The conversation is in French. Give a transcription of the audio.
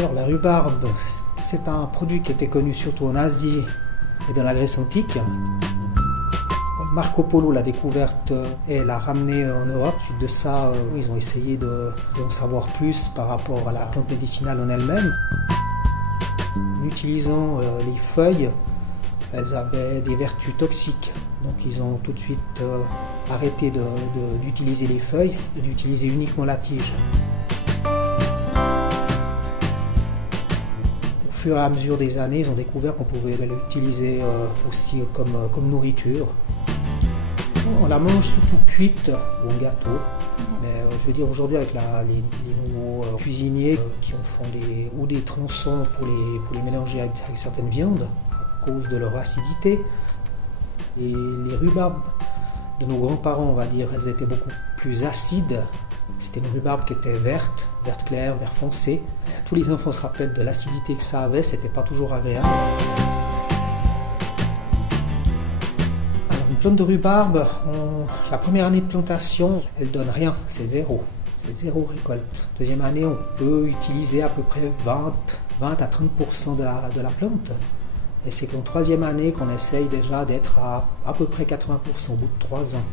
Alors la rhubarbe, c'est un produit qui était connu surtout en Asie et dans la Grèce antique. Marco Polo l'a découverte et l'a ramenée en Europe. Suite de ça, ils ont essayé d'en savoir plus par rapport à la plante médicinale en elle-même. En utilisant les feuilles, elles avaient des vertus toxiques. Donc ils ont tout de suite arrêté d'utiliser les feuilles et d'utiliser uniquement la tige. Au fur et à mesure des années, ils ont découvert qu'on pouvait l'utiliser aussi comme nourriture. On la mange surtout cuite ou en gâteau, mais je veux dire aujourd'hui avec les nouveaux cuisiniers qui en font des tronçons pour les mélanger avec certaines viandes à cause de leur acidité. Et les rhubarbes de nos grands-parents, on va dire, elles étaient beaucoup plus acides. C'était une rhubarbe qui était verte claire, vert foncé. Tous les enfants se rappellent de l'acidité que ça avait, c'était pas toujours agréable. Une plante de rhubarbe, la première année de plantation, elle donne rien, c'est zéro récolte. Deuxième année, on peut utiliser à peu près 20 à 30% de la plante. Et c'est qu'en troisième année qu'on essaye déjà d'être à peu près 80% au bout de 3 ans.